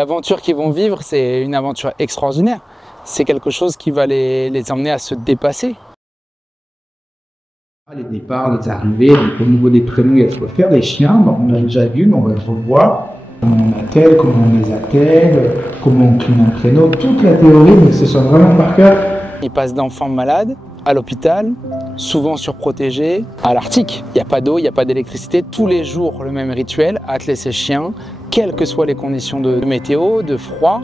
L'aventure qu'ils vont vivre, c'est une aventure extraordinaire. C'est quelque chose qui va les emmener à se dépasser. Les départs, les arrivées, au niveau des prénoms, il y a de faire des chiens, on a déjà vu, mais on va le revoir. Comment on attelle, comment on les attelle, comment on cligne un créneau, toute la théorie, mais que ce soit vraiment par cœur. Ils passent d'enfants malades à l'hôpital, souvent surprotégés, à l'Arctique. Il n'y a pas d'eau, il n'y a pas d'électricité. Tous les jours, le même rituel, atteler ses chiens, quelles que soient les conditions de météo, de froid,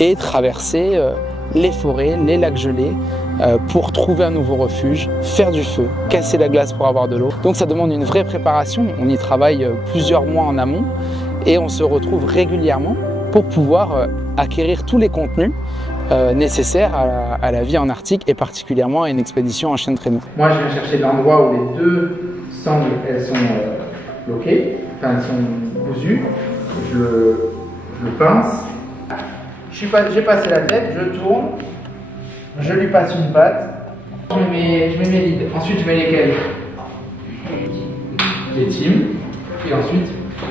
et traverser les forêts, les lacs gelés, pour trouver un nouveau refuge, faire du feu, casser la glace pour avoir de l'eau. Donc ça demande une vraie préparation. On y travaille plusieurs mois en amont et on se retrouve régulièrement pour pouvoir acquérir tous les contenus nécessaires à la vie en Arctique et particulièrement à une expédition en chien de traîneau. Moi, je viens chercher l'endroit où les deux sangles elles sont bloquées, enfin elles sont cousues. Je le pince. J'ai passé la tête, je tourne, je lui passe une patte, je mets mes leads. Ensuite, je mets lesquels? Les teams, et ensuite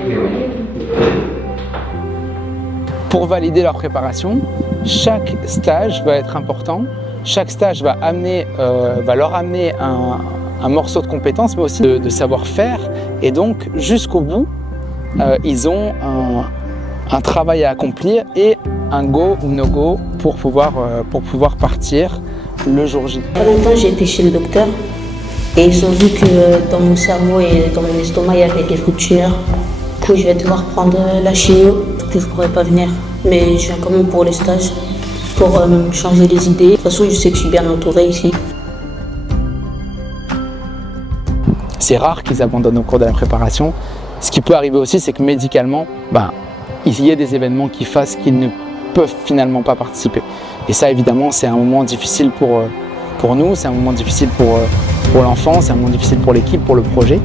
les leads. Pour valider leur préparation, chaque stage va être important. Chaque stage va leur amener un morceau de compétence, mais aussi de savoir-faire. Et donc, jusqu'au bout, ils ont un travail à accomplir et un go ou no go pour pouvoir partir le jour J. En même temps, j'ai été chez le docteur et ils ont vu que dans mon cerveau et dans mon estomac, il y avait des routures. Du coup, je vais devoir prendre la chimio, que je ne pourrais pas venir. Mais je viens quand même pour les stages, pour changer les idées. De toute façon, je sais que je suis bien entourée ici. C'est rare qu'ils abandonnent au cours de la préparation. Ce qui peut arriver aussi, c'est que médicalement, il y ait des événements qui fassent qu'ils ne peuvent finalement pas participer. Et ça, évidemment, c'est un moment difficile pour nous, c'est un moment difficile pour l'enfant, c'est un moment difficile pour l'équipe, pour le projet,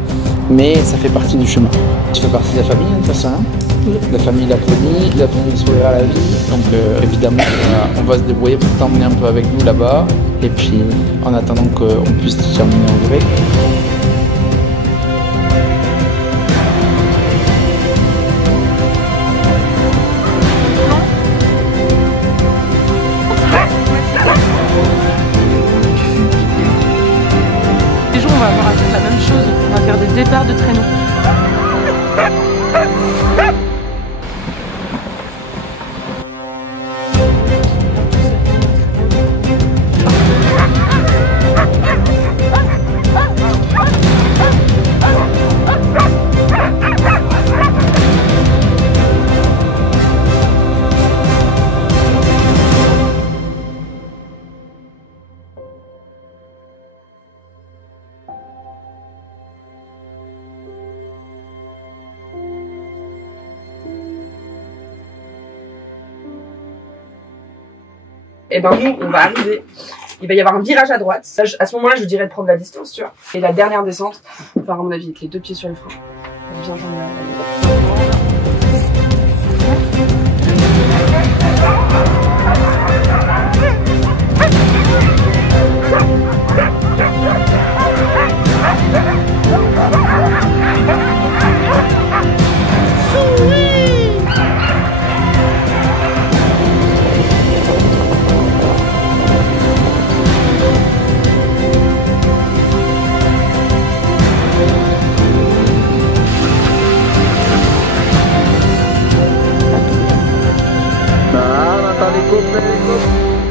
mais ça fait partie du chemin. Tu fais partie de la famille, de toute façon, hein? Oui. La famille sourire à la vie, donc évidemment, on va se débrouiller pour t'emmener un peu avec nous là-bas, et puis en attendant qu'on puisse te terminer en grec. On va avoir la même chose, on va faire des départs de traîneau. Et ben nous, on va arriver, il va y avoir un virage à droite. À ce moment-là, je vous dirais de prendre la distance, tu vois. Et la dernière descente, on va faire à mon avis avec les deux pieds sur le frein. Bien joindre Les coupes.